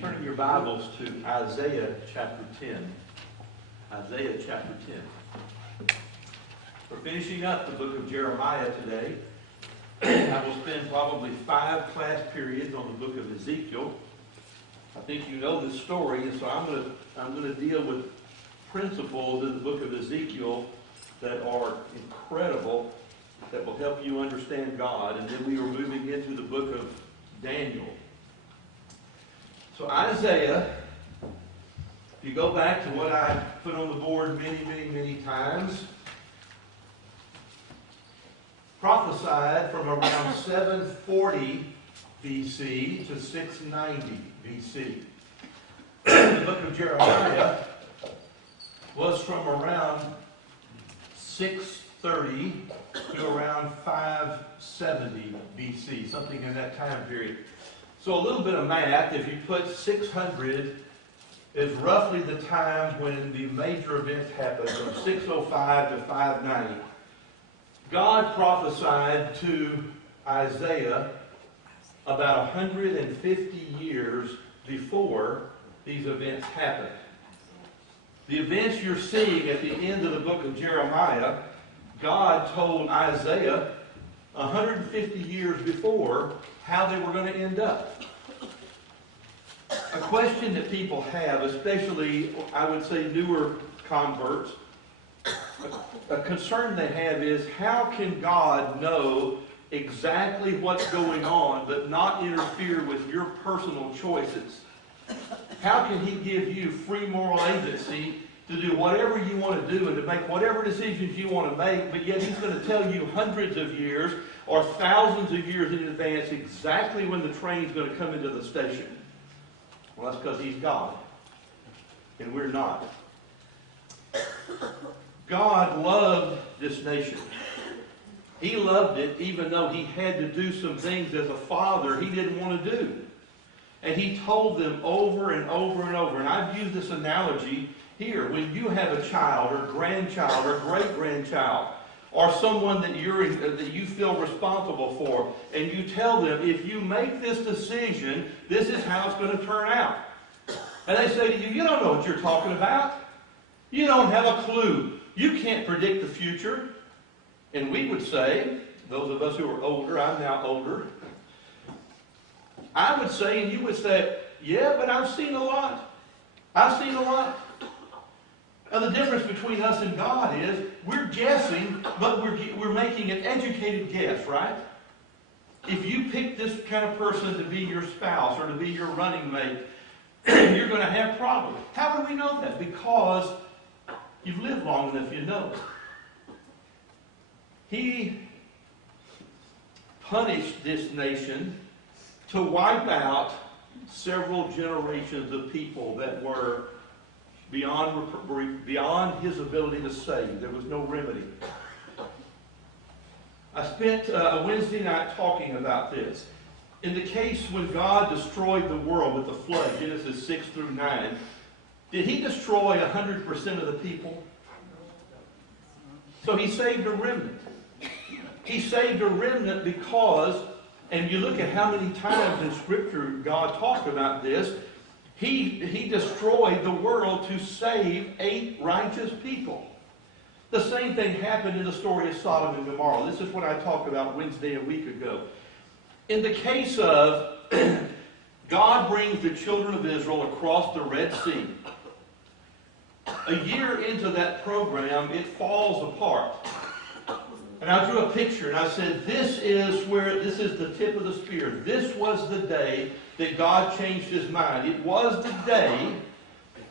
Turn your Bibles to Isaiah chapter 10. Isaiah chapter 10. We're finishing up the book of Jeremiah today. I will spend probably 5 class periods on the book of Ezekiel. I think you know this story, and so I'm going to deal with principles in the book of Ezekiel that are incredible, that will help you understand God. And then we are moving into the book of Daniel. So Isaiah, if you go back to what I put on the board many times, prophesied from around 740 BC to 690 BC. The book of Jeremiah was from around 630 to around 570 BC, something in that time period. So a little bit of math, if you put 600 is roughly the time when the major events happened, from 605 to 590. God prophesied to Isaiah about 150 years before these events happened. The events you're seeing at the end of the book of Jeremiah, God told Isaiah 150 years before how they were going to end up. A question that people have, especially, I would say, newer converts, a concern they have is, how can God know exactly what's going on but not interfere with your personal choices? How can He give you free moral agency to do whatever you want to do and to make whatever decisions you want to make, but yet He's going to tell you hundreds of years or thousands of years in advance exactly when the train's going to come into the station? Well, that's because He's God, and we're not. God loved this nation. He loved it even though He had to do some things as a father He didn't want to do. And He told them over and over and over, and I've used this analogy here. When you have a child or grandchild or great-grandchild, or someone that you feel responsible for, and you tell them, if you make this decision, this is how it's going to turn out. And they say to you, you don't know what you're talking about. You don't have a clue. You can't predict the future. And we would say, those of us who are older, I'm now older, I would say, and you would say, yeah, but I've seen a lot. I've seen a lot. Now the difference between us and God is we're guessing, but we're making an educated guess, right? If you pick this kind of person to be your spouse or to be your running mate, you're going to have problems. How do we know that? Because you've lived long enough, you know. He punished this nation to wipe out several generations of people that were beyond his ability to save. There was no remedy. I spent a Wednesday night talking about this. In the case when God destroyed the world with the flood, Genesis 6 through 9, did he destroy 100% of the people? So he saved a remnant. He saved a remnant because, and you look at how many times in Scripture God talked about this, he destroyed the world to save 8 righteous people. The same thing happened in the story of Sodom and Gomorrah. This is what I talked about Wednesday a week ago. In the case of God brings the children of Israel across the Red Sea. A year into that program, it falls apart. And I drew a picture and I said, this is the tip of the spear. This was the day that God changed his mind. It was the day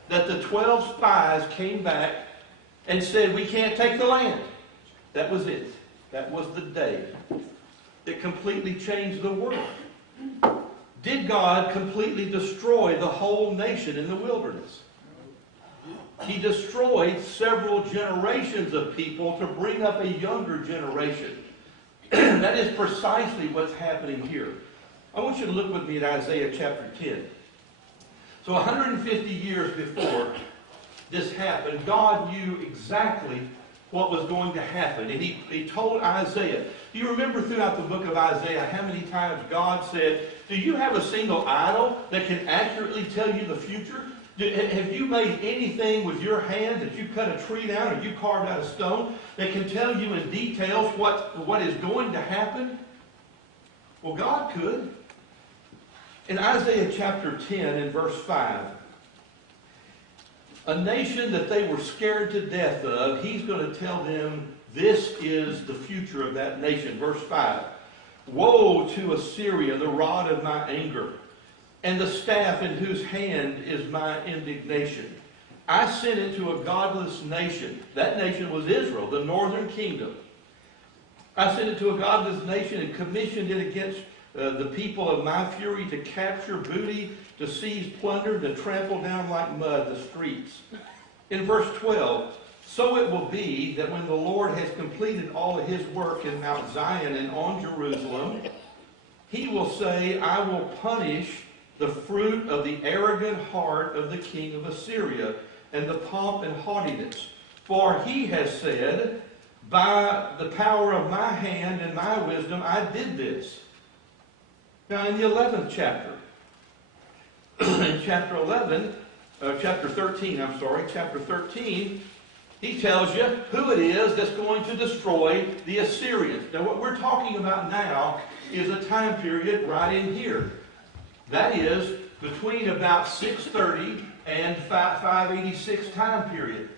that the 12 spies came back and said, we can't take the land. That was it. That was the day that completely changed the world. Did God completely destroy the whole nation in the wilderness? He destroyed several generations of people to bring up a younger generation. That is precisely what's happening here. I want you to look with me at Isaiah chapter 10. So 150 years before this happened, God knew exactly what was going to happen. And he told Isaiah. Do you remember throughout the book of Isaiah how many times God said, do you have a single idol that can accurately tell you the future? Have you made anything with your hand that you cut a tree down or you carved out a stone that can tell you in details what is going to happen? Well, God could. In Isaiah chapter 10 and verse 5, a nation that they were scared to death of, he's going to tell them this is the future of that nation. Verse 5, woe to Assyria, the rod of my anger, and the staff in whose hand is my indignation. I sent it to a godless nation. That nation was Israel, the northern kingdom. I sent it to a godless nation and commissioned it against the people of my fury to capture booty, to seize plunder, to trample down like mud the streets. In verse 12, so it will be that when the Lord has completed all of his work in Mount Zion and on Jerusalem, he will say, I will punish the fruit of the arrogant heart of the king of Assyria and the pomp and haughtiness. For he has said, by the power of my hand and my wisdom I did this. Now in the 11th chapter, in chapter 13, he tells you who it is that's going to destroy the Assyrians. Now what we're talking about now is a time period right in here. That is between about 630 and 586 time period.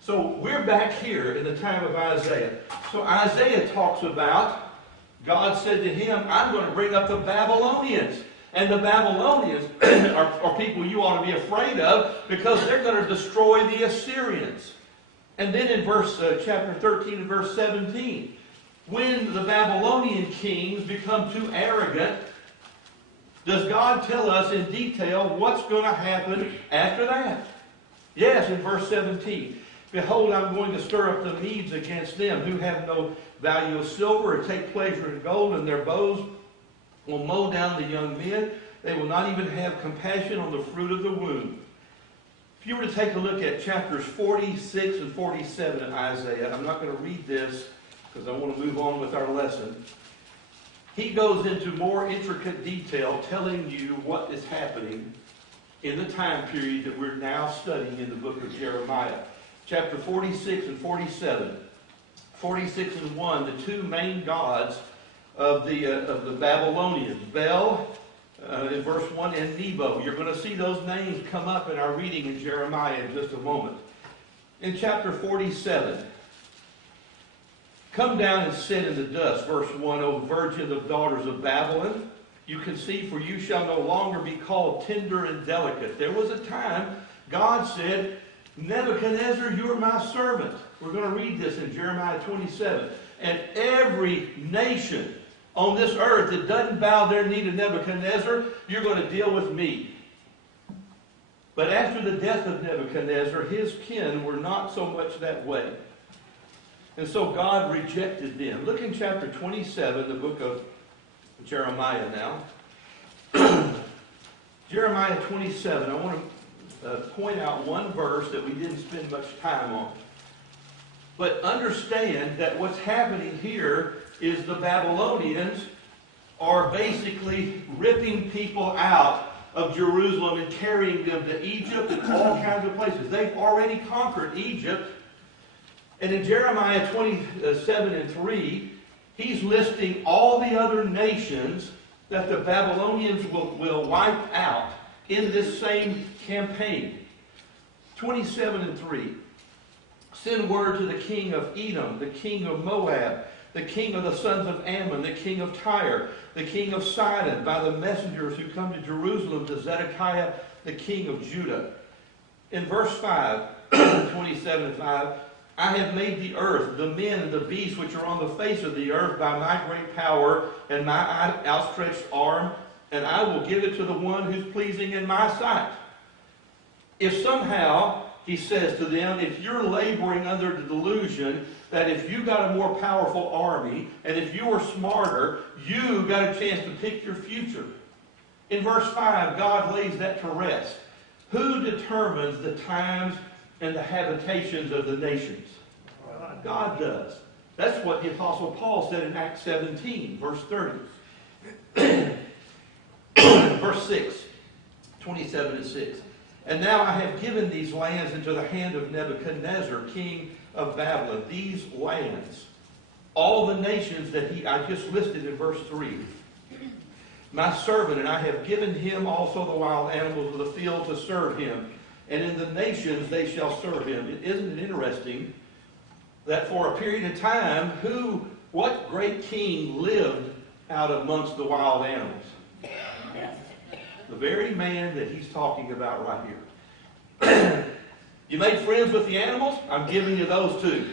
So we're back here in the time of Isaiah. So Isaiah talks about, God said to him, I'm going to bring up the Babylonians. And the Babylonians are people you ought to be afraid of because they're going to destroy the Assyrians. And then in chapter 13 and verse 17, when the Babylonian kings become too arrogant, does God tell us in detail what's going to happen after that? Yes, in verse 17. Behold, I'm going to stir up the Medes against them, who have no value of silver or take pleasure in gold, and their bows will mow down the young men. They will not even have compassion on the fruit of the womb. If you were to take a look at chapters 46 and 47 in Isaiah, I'm not going to read this because I want to move on with our lesson. He goes into more intricate detail telling you what is happening in the time period that we're now studying in the book of Jeremiah. Chapter 46 and 47. 46 and 1, the two main gods of the Babylonians, Bel in verse 1 and Nebo. You're going to see those names come up in our reading in Jeremiah in just a moment. In chapter 47, come down and sit in the dust, verse 1, O virgin of daughters of Babylon. You conceive, for you shall no longer be called tender and delicate. There was a time God said, Nebuchadnezzar, you are my servant. We're going to read this in Jeremiah 27. And every nation on this earth that doesn't bow their knee to Nebuchadnezzar, you're going to deal with me. But after the death of Nebuchadnezzar, his kin were not so much that way. And so God rejected them. Look in chapter 27, the book of Jeremiah now. Jeremiah 27. I want to point out one verse that we didn't spend much time on. But understand that what's happening here is the Babylonians are basically ripping people out of Jerusalem and carrying them to Egypt and all kinds of places. They've already conquered Egypt. And in Jeremiah 27 and 3, he's listing all the other nations that the Babylonians will wipe out in this same campaign. 27 and 3. Send word to the king of Edom, the king of Moab, the king of the sons of Ammon, the king of Tyre, the king of Sidon, by the messengers who come to Jerusalem, to Zedekiah, the king of Judah. In verse 5, 27 and 5, I have made the earth, the men and the beasts which are on the face of the earth by my great power and my outstretched arm, and I will give it to the one who's pleasing in my sight. If somehow, he says to them, if you're laboring under the delusion that if you got a more powerful army, and if you were smarter, you got a chance to pick your future. In verse 5, God lays that to rest. Who determines the times and the habitations of the nations? God does. That's what the Apostle Paul said in Acts 17, verse 30. Verse 6, 27 and 6. And now I have given these lands into the hand of Nebuchadnezzar, king of Babylon. These lands, all the nations that I just listed in verse 3. My servant, and I have given him also the wild animals of the field to serve him. And in the nations they shall serve him. Isn't it interesting that for a period of time, what great king lived out amongst the wild animals? The very man that he's talking about right here. You made friends with the animals? I'm giving you those too.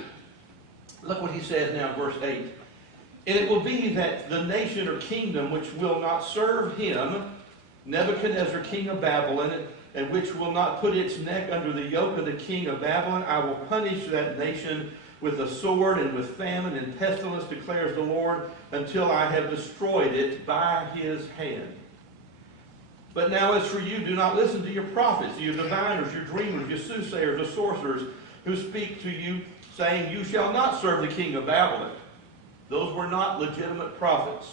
Look what he says now in verse 8. And it will be that the nation or kingdom which will not serve him, Nebuchadnezzar, king of Babylon, and which will not put its neck under the yoke of the king of Babylon, I will punish that nation with a sword and with famine and pestilence, declares the Lord, until I have destroyed it by his hand. But now as for you, do not listen to your prophets, your diviners, your dreamers, your soothsayers, your sorcerers, who speak to you, saying, you shall not serve the king of Babylon. Those were not legitimate prophets.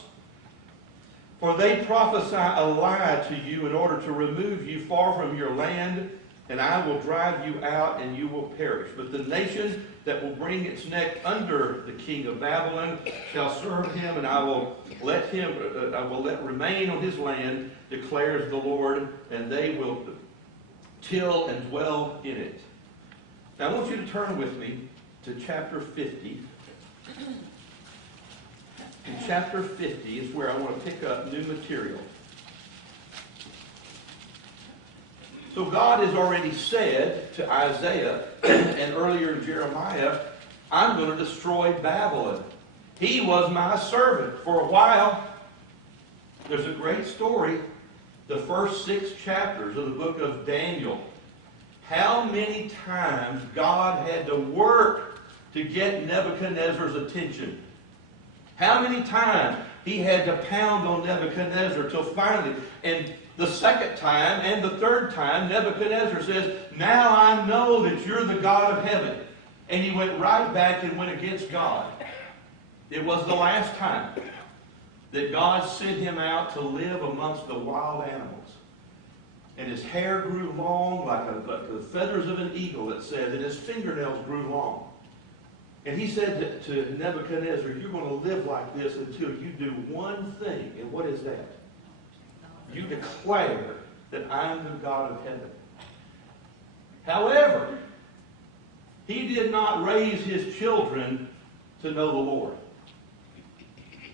For they prophesy a lie to you in order to remove you far from your land, and I will drive you out, and you will perish. But the nation that will bring its neck under the king of Babylon shall serve him, and I will let remain on his land, declares the Lord, and they will till and dwell in it. Now I want you to turn with me to chapter 50. In chapter 50 is where I want to pick up new material. So God has already said to Isaiah and earlier in Jeremiah, I'm going to destroy Babylon. He was my servant for a while. There's a great story, the first 6 chapters of the book of Daniel. How many times God had to work to get Nebuchadnezzar's attention. How many times he had to pound on Nebuchadnezzar till finally, and the second time and the third time, Nebuchadnezzar says, now I know that you're the God of heaven. And he went right back and went against God. It was the last time that God sent him out to live amongst the wild animals. And his hair grew long like the feathers of an eagle, it said, and his fingernails grew long. And he said to Nebuchadnezzar, you're going to live like this until you do one thing. And what is that? You declare that I'm the God of heaven. However, he did not raise his children to know the Lord.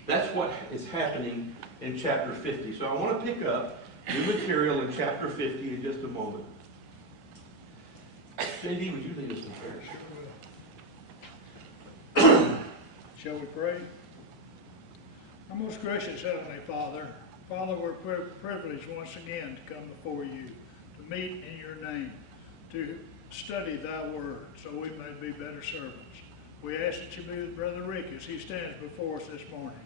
That's what is happening in chapter 50. So I want to pick up new material in chapter 50 in just a moment. JD, would you lead us in prayer? Shall we pray? Our most gracious Heavenly Father, we're privileged once again to come before you, to meet in your name, to study thy word, so we may be better servants. We ask that you be with Brother Rick as he stands before us this morning,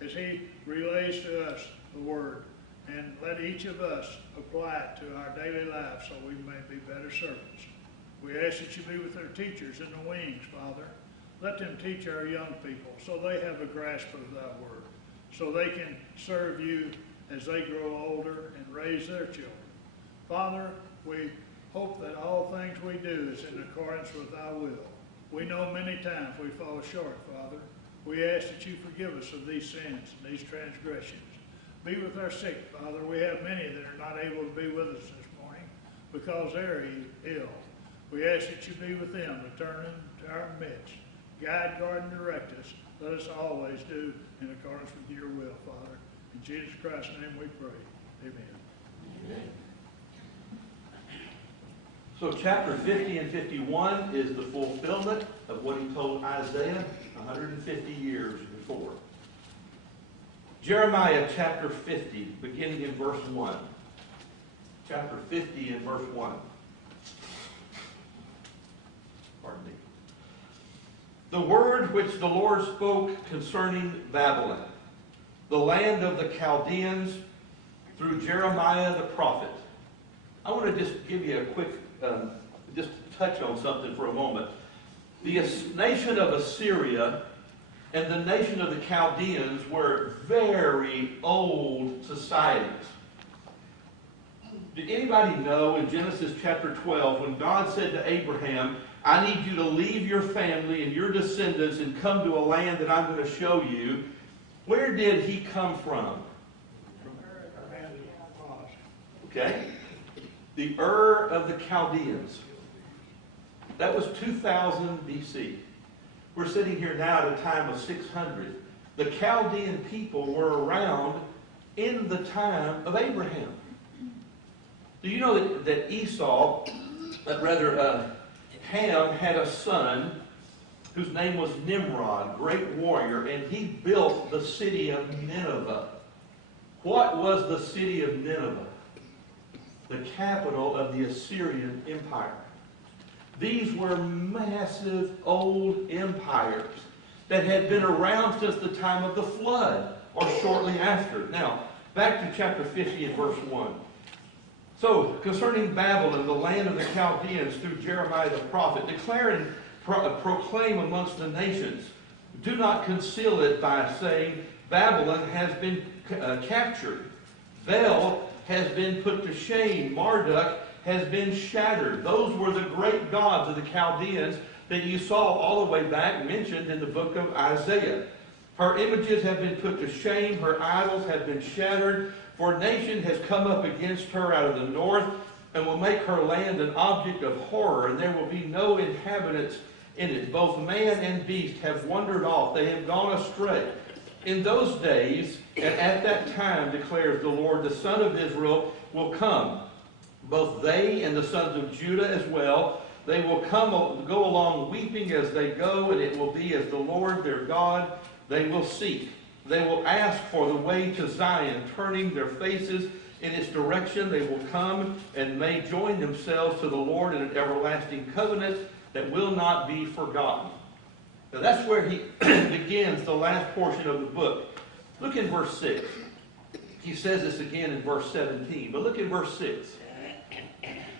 as he relays to us the word, and let each of us apply it to our daily lives so we may be better servants. We ask that you be with our teachers in the wings, Father. Let them teach our young people so they have a grasp of thy word, so they can serve you as they grow older and raise their children. Father, we hope that all things we do is in accordance with thy will. We know many times we fall short, Father. We ask that you forgive us of these sins and these transgressions. Be with our sick, Father. We have many that are not able to be with us this morning because they're ill. We ask that you be with them, returning to our midst. Guide, guard, and direct us. Let us always do in accordance with your will, Father. In Jesus Christ's name we pray. Amen. Amen. So chapter 50 and 51 is the fulfillment of what he told Isaiah 150 years before. Jeremiah chapter 50, beginning in verse 1. Chapter 50 and verse 1. Pardon me. The word which the Lord spoke concerning Babylon, the land of the Chaldeans, through Jeremiah the prophet. I want to just give you a quick, just touch on something for a moment. The nation of Assyria and the nation of the Chaldeans were very old societies. Did anybody know in Genesis chapter 12, when God said to Abraham, I need you to leave your family and your descendants and come to a land that I'm going to show you, where did he come from? Okay? The Ur of the Chaldeans. That was 2000 BC. We're sitting here now at a time of 600. The Chaldean people were around in the time of Abraham. Do you know that Ham had a son whose name was Nimrod, great warrior, and he built the city of Nineveh. What was the city of Nineveh? The capital of the Assyrian Empire. These were massive old empires that had been around since the time of the flood or shortly after. Now, back to chapter 50 and verse 1. So, concerning Babylon, the land of the Chaldeans, through Jeremiah the prophet, declare and proclaim amongst the nations. Do not conceal it by saying, Babylon has been captured. Bel has been put to shame. Marduk has been shattered. Those were the great gods of the Chaldeans that you saw all the way back mentioned in the book of Isaiah. Her images have been put to shame. Her idols have been shattered. For a nation has come up against her out of the north and will make her land an object of horror, and there will be no inhabitants in it. Both man and beast have wandered off. They have gone astray. In those days, and at that time, declares the Lord, the Son of Israel will come. Both they and the sons of Judah as well. They will go along weeping as they go, and it will be as the Lord their God they will seek. They will ask for the way to Zion, turning their faces in its direction. They will come and may join themselves to the Lord in an everlasting covenant that will not be forgotten. Now that's where he begins the last portion of the book. Look in verse 6. He says this again in verse 17, but look in verse 6.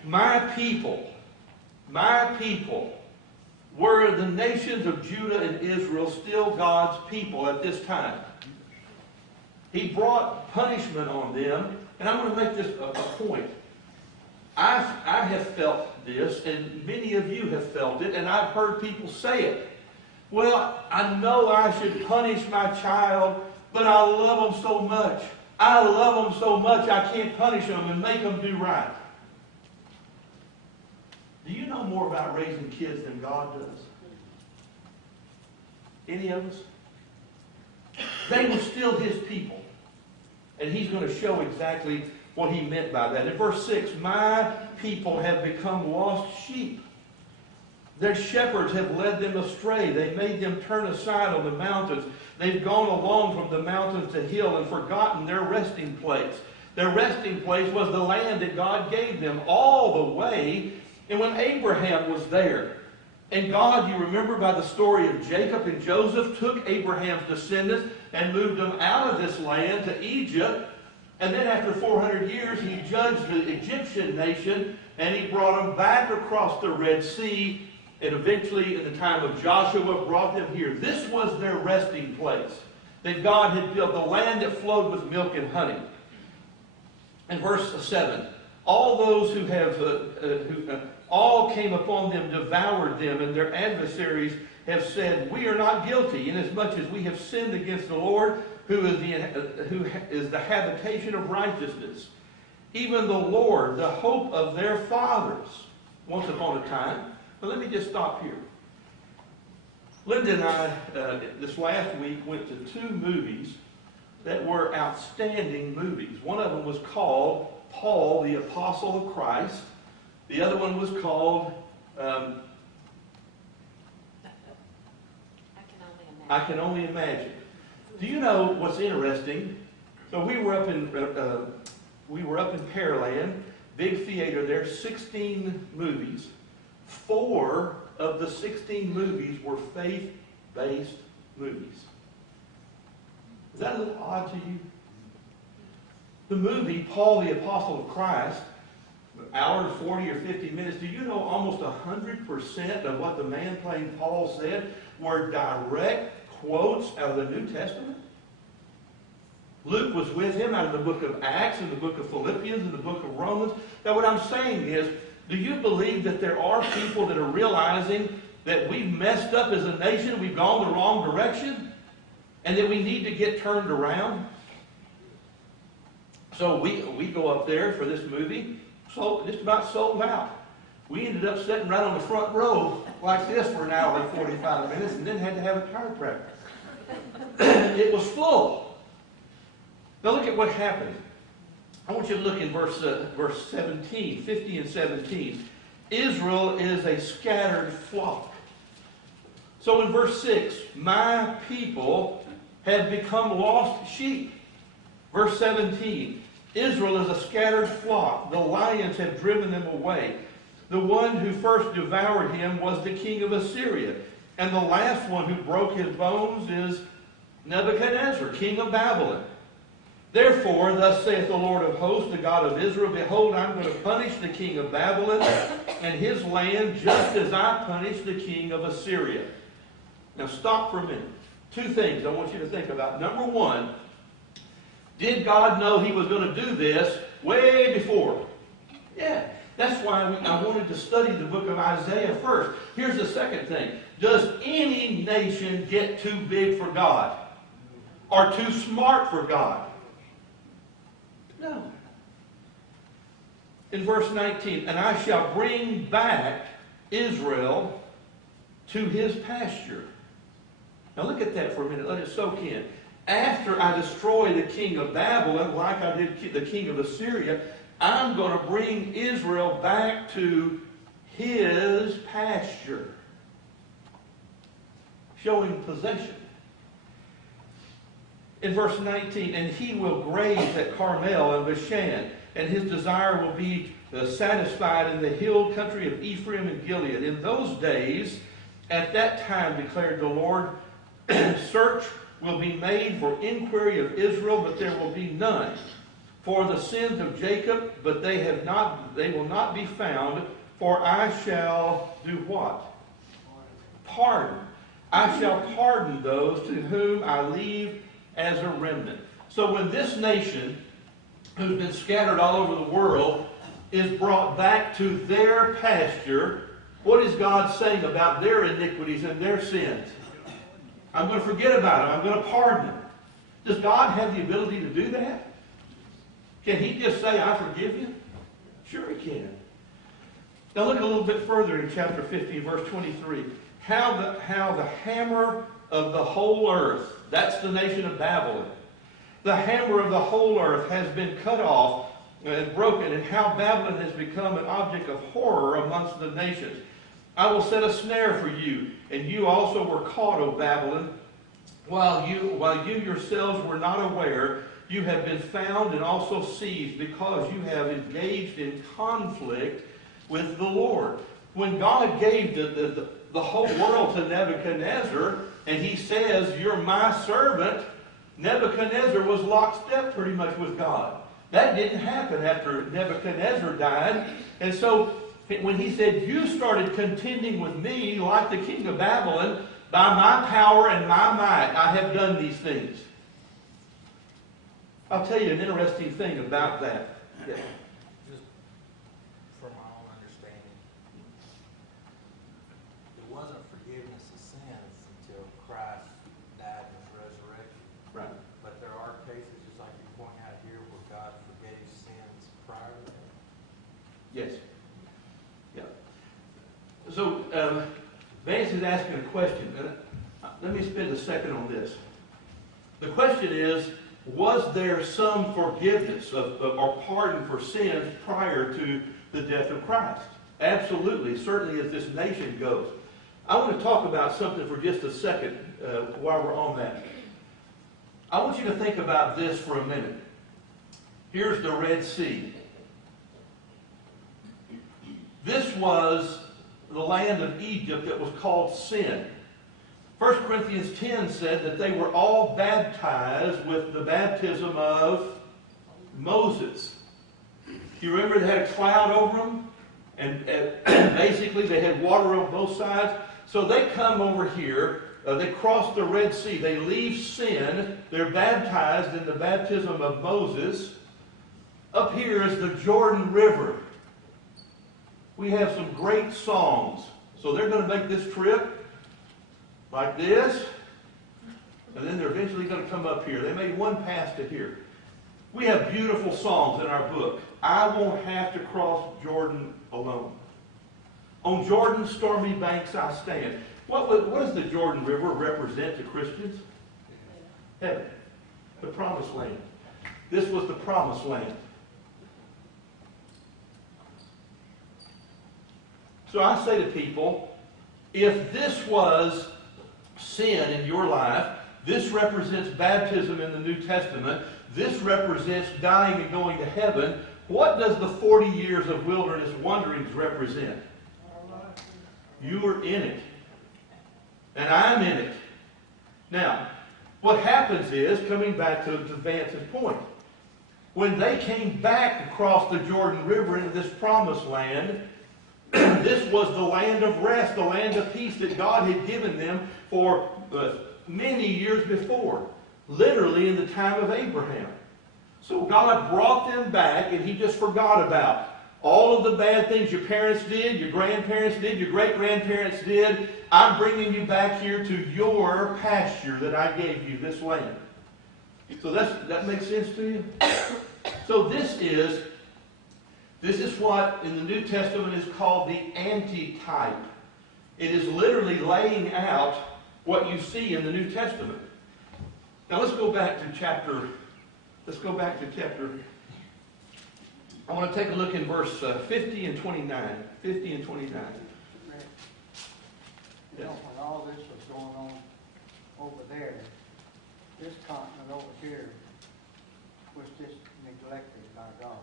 My people were were the nations of Judah and Israel still God's people at this time? He brought punishment on them, and I'm going to make this a point. I have felt this, and many of you have felt it, and I've heard people say it. Well, I know I should punish my child, but I love them so much. I love them so much I can't punish them and make them do right. Do you know more about raising kids than God does? Any of us? They were still His people. And He's going to show exactly what He meant by that. In verse 6, my people have become lost sheep. Their shepherds have led them astray. They made them turn aside on the mountains. They've gone along from the mountains to hill and forgotten their resting place. Their resting place was the land that God gave them all the way. And when Abraham was there, and God, you remember by the story of Jacob and Joseph, took Abraham's descendants and moved them out of this land to Egypt. And then after 400 years, He judged the Egyptian nation, and He brought them back across the Red Sea, and eventually, in the time of Joshua, brought them here. This was their resting place that God had built, the land that flowed with milk and honey. In verse 7, all those who all came upon them, devoured them, and their adversaries have said, we are not guilty, inasmuch as we have sinned against the Lord, who is the habitation of righteousness. Even the Lord, the hope of their fathers, once upon a time. But let me just stop here. Linda and I, this last week, went to 2 movies that were outstanding movies. One of them was called Paul, the Apostle of Christ. The other one was called I Can Only Imagine. Do you know what's interesting? So we were up in Pearland, big theater there, 16 movies. 4 of the 16 movies were faith-based movies. Is that a little odd to you? The movie, Paul the Apostle of Christ, an hour and 40 or 50 minutes, do you know almost 100% of what the man playing Paul said were direct quotes out of the New Testament? Luke was with him out of the book of Acts and the book of Philippians and the book of Romans. Now what I'm saying is, do you believe that there are people that are realizing that we've messed up as a nation, we've gone the wrong direction, and that we need to get turned around? So we go up there for this movie, just about sold out. We ended up sitting right on the front row like this for an hour and 45 minutes, and then had to have a chiropractor. It was full. Now look at what happened. I want you to look in verse 17, 50 and 17. Israel is a scattered flock. So in verse 6, my people have become lost sheep. Verse 17, Israel is a scattered flock. The lions have driven them away. The one who first devoured him was the king of Assyria. And the last one who broke his bones is Nebuchadnezzar, king of Babylon. Therefore, thus saith the Lord of hosts, the God of Israel, behold, I'm going to punish the king of Babylon and his land just as I punished the king of Assyria. Now stop for a minute. 2 things I want you to think about. Number 1, did God know He was going to do this way before? Yeah. That's why I wanted to study the book of Isaiah first. Here's the second thing. Does any nation get too big for God? Or too smart for God? No. In verse 19, and I shall bring back Israel to his pasture. Now look at that for a minute. Let it soak in. After I destroy the king of Babylon, like I did the king of Assyria, I'm going to bring Israel back to his pasture. Showing possession. In verse 19, and he will graze at Carmel and Bashan, and his desire will be satisfied in the hill country of Ephraim and Gilead. In those days, at that time, declared the Lord, search will be made for inquiry of Israel, but there will be none. For the sins of Jacob, but they will not be found, for I shall do what? pardon. I shall pardon those to whom I leave as a remnant. So when this nation, who's been scattered all over the world, is brought back to their pasture, what is God saying about their iniquities and their sins? I'm going to forget about them. I'm going to pardon them. Does God have the ability to do that? Can He just say, I forgive you? Sure He can. Now look a little bit further in chapter 15, verse 23. How the hammer of the whole earth, that's the nation of Babylon, the hammer of the whole earth has been cut off and broken, and how Babylon has become an object of horror amongst the nations. I will set a snare for you, and you also were caught, O Babylon, while you yourselves were not aware. You have been found and also seized, because you have engaged in conflict with the Lord. When God gave the whole world to Nebuchadnezzar, and He says, you're my servant, Nebuchadnezzar was lockstep pretty much with God. That didn't happen after Nebuchadnezzar died. And so when He said, you started contending with me like the king of Babylon, by my power and my might, I have done these things. I'll tell you an interesting thing about that. Yeah. Just from my own understanding, it wasn't forgiveness of sins until Christ died and was resurrected. Right. But there are cases, just like you point out here, where God forgave sins prior to that. Yes. Yeah. So, Vance is asking a question. Let me spend a second on this. The question is, was there some forgiveness or pardon for sins prior to the death of Christ? Absolutely, certainly as this nation goes. I want to talk about something for just a second while we're on that. I want you to think about this for a minute. Here's the Red Sea. This was the land of Egypt that was called sin. 1 Corinthians 10 said that they were all baptized with the baptism of Moses. You remember they had a cloud over them? And basically they had water on both sides. So they come over here, they cross the Red Sea, they leave sin, they're baptized in the baptism of Moses. Up here is the Jordan River. We have some great songs. So they're going to make this trip like this, and then they're eventually going to come up here. They made one pass to here. We have beautiful songs in our book. I won't have to cross Jordan alone. On Jordan's stormy banks I stand. What does the Jordan River represent to Christians? Heaven. The promised land. This was the promised land. So I say to people, if this was sin in your life, this represents baptism in the New Testament, this represents dying and going to heaven, what does the 40 years of wilderness wanderings represent? You are in it. And I'm in it. Now, what happens is, coming back to Vance's point, when they came back across the Jordan River into this promised land, this was the land of rest, the land of peace that God had given them for many years before, literally in the time of Abraham. So God brought them back, and He just forgot about all of the bad things your parents did, your grandparents did, your great-grandparents did. I'm bringing you back here to your pasture that I gave you, this land. So that makes sense to you? So this is what in the New Testament is called the antitype. It is literally laying out what you see in the New Testament. Now let's go back to chapter. I want to take a look in verse 50 and 29. 50 and 29. You know, when all this was going on over there, this continent over here was just neglected by God.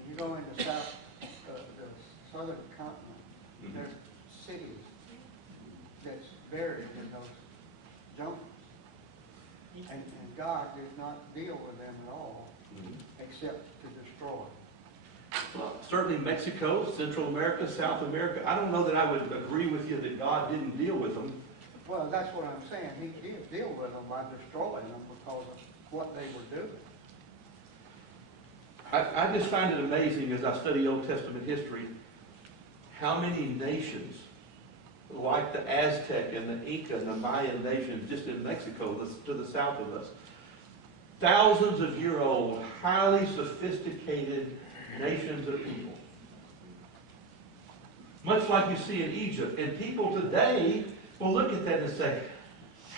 When you go into the southern continent, there's cities that's buried in those jungles. And God did not deal with them at all, except to destroy. Well, certainly Mexico, Central America, South America. I don't know that I would agree with you that God didn't deal with them. Well, that's what I'm saying. He did deal with them by destroying them because of what they were doing. I just find it amazing as I study Old Testament history how many nations, like the Aztec and the Inca and the Mayan nations just in Mexico, to the south of us, thousands of year old, highly sophisticated nations of people. Much like you see in Egypt. And people today will look at that and say,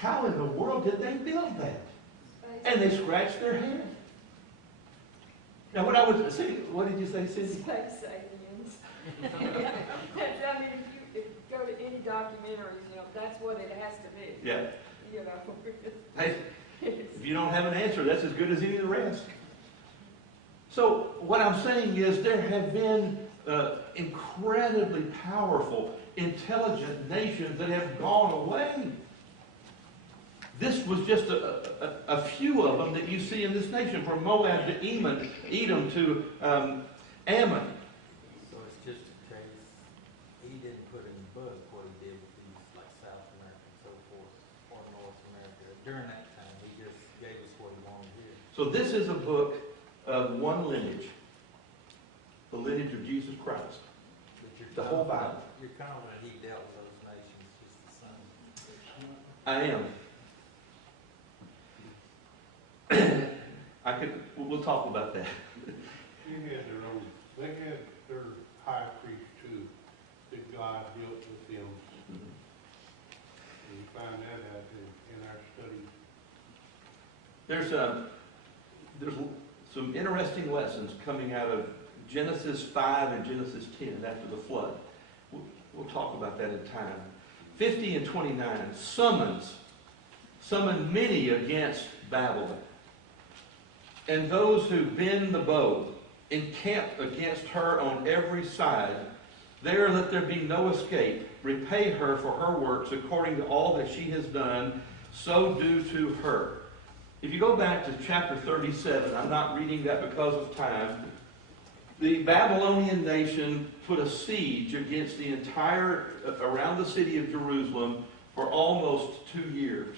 how in the world did they build that? And they scratch their head. Now what I was saying, what did you say, Cindy? Space aliens. I mean, if you go to any documentaries, you know, that's what it has to be. Yeah. You know. Hey, if you don't have an answer, that's as good as any of the rest. So what I'm saying is there have been incredibly powerful, intelligent nations that have gone away. This was just a few of them that you see in this nation, from Moab to Edom to Ammon. So it's just a case, he didn't put in the book what he did with these, like South America and so forth, or North America. During that time, he just gave us what he wanted here. So this is a book of one lineage, the lineage of Jesus Christ. But you're The whole confident- Bible. You're confident he dealt with those nations just the same. I am. We'll talk about that. You had their own, they had their high priest too, that God built with them. And you find that out in our studies. There's some interesting lessons coming out of Genesis 5 and Genesis 10 after the flood. We'll talk about that in time. 50 and 29, summoned many against Babylon. And those who bend the bow encamp against her on every side. There let there be no escape. Repay her for her works according to all that she has done. So do to her. If you go back to chapter 37, I'm not reading that because of time. The Babylonian nation put a siege against the entire, around the city of Jerusalem for almost 2 years.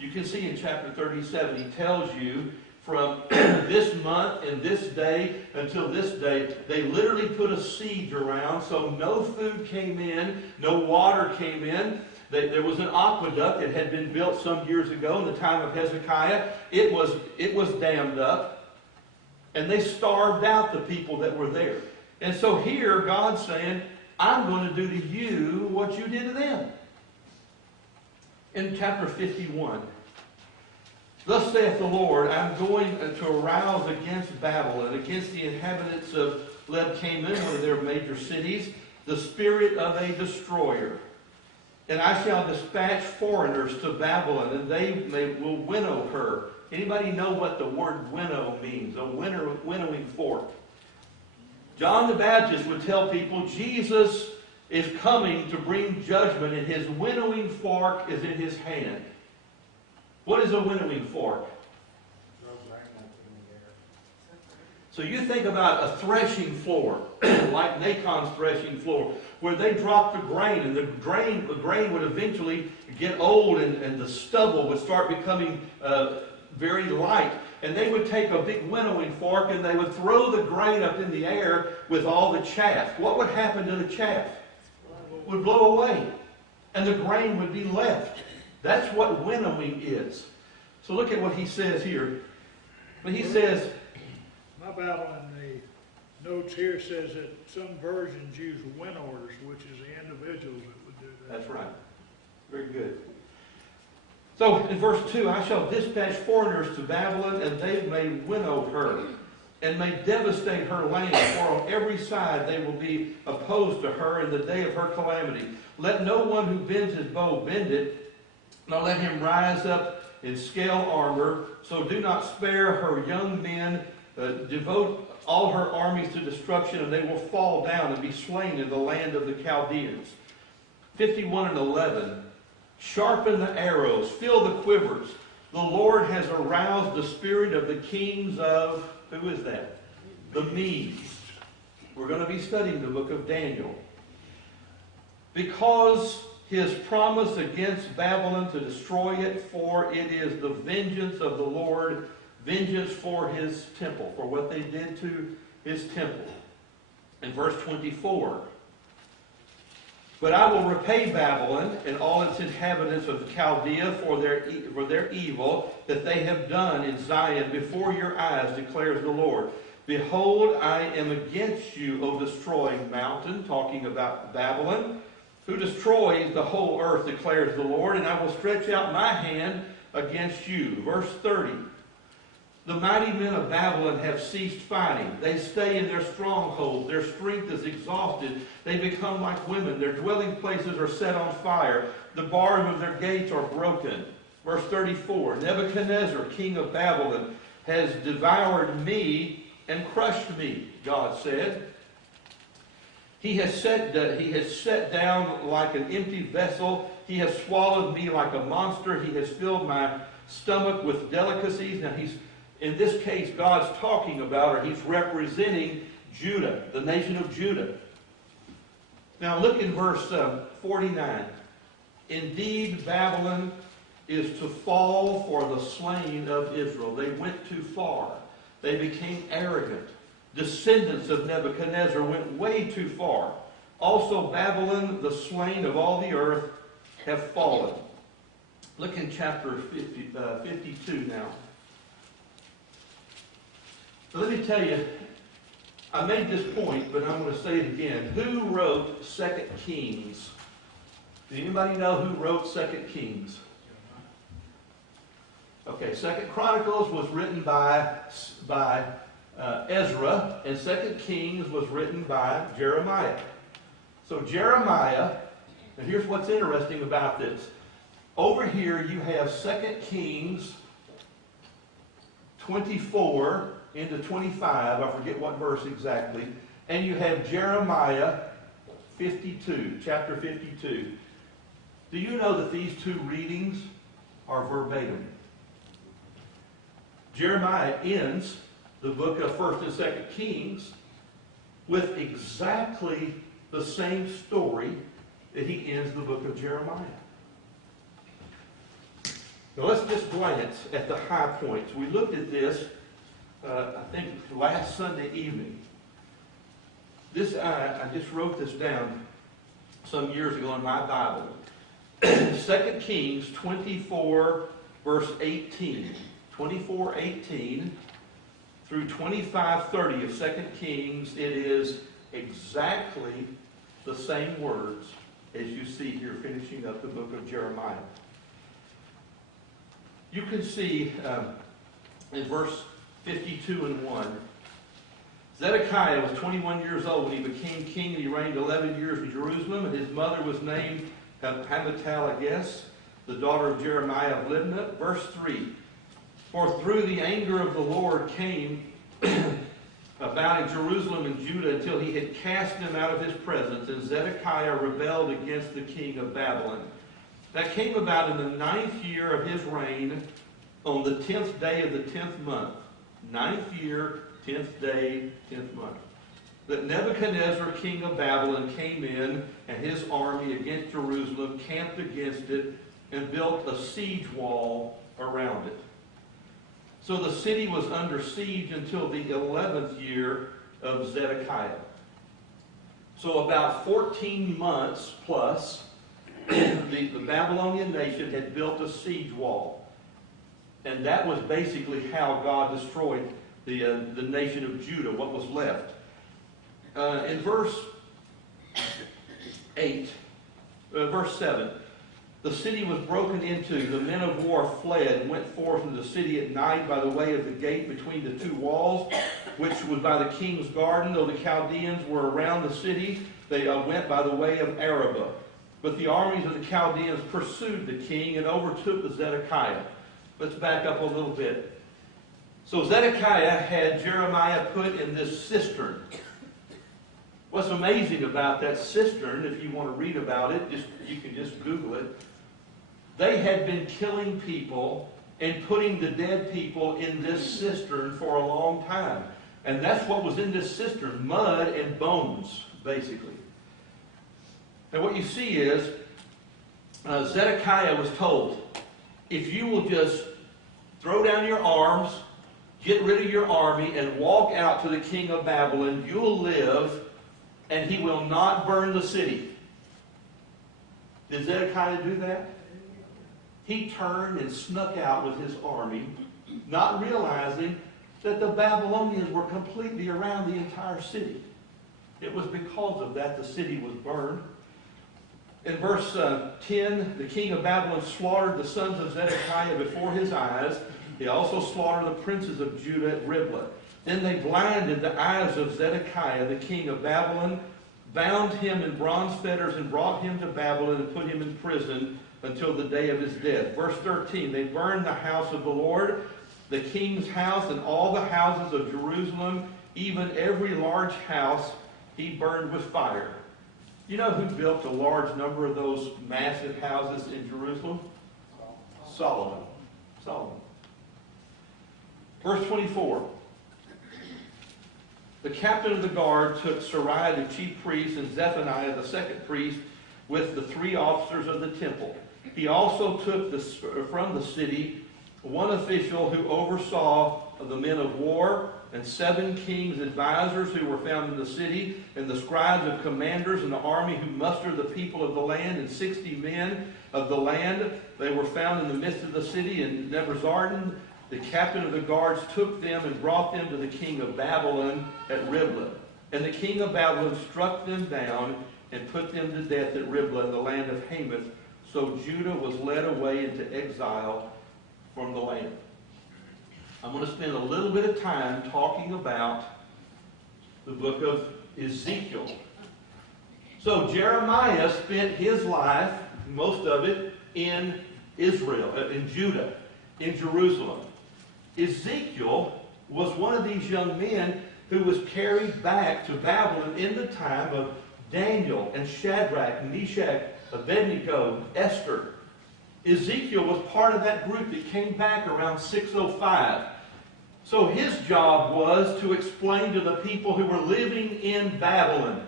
You can see in chapter 37, he tells you from this month and this day until this day, they literally put a siege around, so no food came in, no water came in. There was an aqueduct that had been built some years ago in the time of Hezekiah. It was dammed up, and they starved out the people that were there. And so here, God's saying, I'm going to do to you what you did to them. In chapter 51, thus saith the Lord, I'm going to arouse against Babylon, against the inhabitants of Leb-Kaman, one of their major cities, the spirit of a destroyer. And I shall dispatch foreigners to Babylon, and they will winnow her. Anybody know what the word winnow means? A winnowing fork. John the Baptist would tell people Jesus is coming to bring judgment, and his winnowing fork is in his hand. What is a winnowing fork? So you think about a threshing floor, like Nacon's threshing floor, where they drop the grain, and the grain would eventually get old, and the stubble would start becoming very light. And they would take a big winnowing fork, and they would throw the grain up in the air with all the chaff. What would happen to the chaff? It would blow away, and the grain would be left. That's what winnowing is. So look at what he says here. He says, My Bible in the notes here says that some versions use winnowers, which is the individuals that would do that. that's right. Very good. So in verse 2, I shall dispatch foreigners to Babylon, and they may winnow her, and may devastate her land, for on every side they will be opposed to her in the day of her calamity. Let no one who bends his bow bend it, nor let him rise up in scale armor. So do not spare her young men. Devote all her armies to destruction, and they will fall down and be slain in the land of the Chaldeans. 51 and 11. Sharpen the arrows, fill the quivers. The Lord has aroused the spirit of the kings of, who is that? The Medes. We're going to be studying the book of Daniel. Because his promise against Babylon to destroy it, for it is the vengeance of the Lord, vengeance for his temple, for what they did to his temple. In verse 24, but I will repay Babylon and all its inhabitants of Chaldea for their evil that they have done in Zion before your eyes, declares the Lord. Behold, I am against you, O destroying mountain, talking about Babylon, who destroys the whole earth, declares the Lord, and I will stretch out my hand against you. Verse 30. The mighty men of Babylon have ceased fighting. They stay in their stronghold. Their strength is exhausted. They become like women. Their dwelling places are set on fire. The bars of their gates are broken. Verse 34. Nebuchadnezzar, king of Babylon, has devoured me and crushed me, God said. He has set down like an empty vessel. He has swallowed me like a monster. He has filled my stomach with delicacies. Now in this case, God's talking about, or he's representing Judah, the nation of Judah. Now look in verse 49. Indeed, Babylon is to fall for the slain of Israel. They went too far. They became arrogant. Descendants of Nebuchadnezzar went way too far. Also, Babylon, the slain of all the earth, have fallen. Look in chapter 52 now. So let me tell you, I made this point, but I'm going to say it again. Who wrote 2 Kings? Does anybody know who wrote 2 Kings? Okay, 2 Chronicles was written by Ezra, and 2 Kings was written by Jeremiah. So Jeremiah, and here's what's interesting about this. Over here you have 2 Kings 24 into 25, I forget what verse exactly, and you have Jeremiah 52, chapter 52. Do you know that these two readings are verbatim? Jeremiah ends the book of 1st and 2nd Kings with exactly the same story that he ends the book of Jeremiah. Now let's just glance at the high points. We looked at this, I think, last Sunday evening. I just wrote this down some years ago in my Bible. 2 Kings 24, verse 18. 24:18 through 25:30 of 2 Kings, it is exactly the same words as you see here finishing up the book of Jeremiah. You can see in verse 52 and 1, Zedekiah was 21 years old when he became king, and he reigned 11 years in Jerusalem, and his mother was named Hamutal, I guess, the daughter of Jeremiah of Libnah. Verse 3, for through the anger of the Lord came about Jerusalem and Judah until he had cast them out of his presence, and Zedekiah rebelled against the king of Babylon. That came about in the 9th year of his reign, on the 10th day of the 10th month. 9th year, 10th day, 10th month. That Nebuchadnezzar, king of Babylon, came in, and his army against Jerusalem, camped against it, and built a siege wall around it. So the city was under siege until the 11th year of Zedekiah. So about 14 months plus, the Babylonian nation had built a siege wall. And that was basically how God destroyed the nation of Judah, what was left. In verse 7, the city was broken into. The men of war fled and went forth into the city at night by the way of the gate between the two walls, which was by the king's garden. Though the Chaldeans were around the city, they went by the way of Arabah. But the armies of the Chaldeans pursued the king and overtook the Zedekiah. Let's back up a little bit. So Zedekiah had Jeremiah put in this cistern. What's amazing about that cistern, if you want to read about it, you can just Google it. They had been killing people and putting the dead people in this cistern for a long time. And that's what was in this cistern, mud and bones, basically. And what you see is, Zedekiah was told, if you will just throw down your arms, get rid of your army, and walk out to the king of Babylon, you'll live, and he will not burn the city. Did Zedekiah do that? He turned and snuck out with his army, not realizing that the Babylonians were completely around the entire city. It was because of that the city was burned. In verse 10, the king of Babylon slaughtered the sons of Zedekiah before his eyes. He also slaughtered the princes of Judah at Riblah. Then they blinded the eyes of Zedekiah, the king of Babylon, bound him in bronze fetters, and brought him to Babylon and put him in prison until the day of his death. Verse 13, they burned the house of the Lord, the king's house, and all the houses of Jerusalem, even every large house he burned with fire. You know who built a large number of those massive houses in Jerusalem? Solomon. Solomon. Verse 24. The captain of the guard took Sariah the chief priest and Zephaniah the second priest with the 3 officers of the temple. He also took from the city one official who oversaw the men of war, and 7 kings' advisors who were found in the city, and the scribes of commanders in the army who mustered the people of the land, and 60 men of the land. They were found in the midst of the city, and Nebuzaradan, the captain of the guards, took them and brought them to the king of Babylon at Riblah. And the king of Babylon struck them down and put them to death at Riblah in the land of Hamath. So Judah was led away into exile from the land. I'm going to spend a little bit of time talking about the book of Ezekiel. So Jeremiah spent his life, most of it, in Israel, in Judah, in Jerusalem. Ezekiel was one of these young men who was carried back to Babylon in the time of Daniel and Shadrach, Meshach, Abednego, Esther. Ezekiel was part of that group that came back around 605. So his job was to explain to the people who were living in Babylon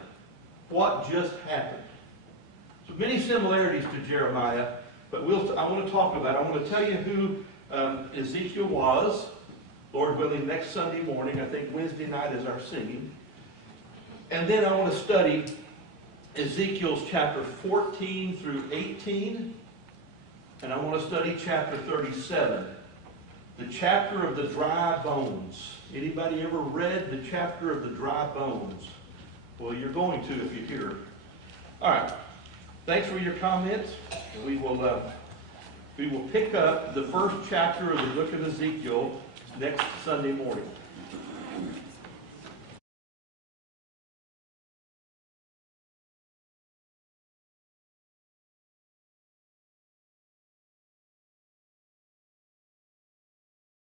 what just happened. So many similarities to Jeremiah, but I want to talk about it. I want to tell you who Ezekiel was. Lord willing, next Sunday morning, I think Wednesday night is our singing. And then I want to study Ezekiel's chapter 14 through 18. And I want to study chapter 37, the chapter of the dry bones. Anybody ever read the chapter of the dry bones? Well, you're going to if you're here. All right. Thanks for your comments. We will pick up the first chapter of the book of Ezekiel next Sunday morning.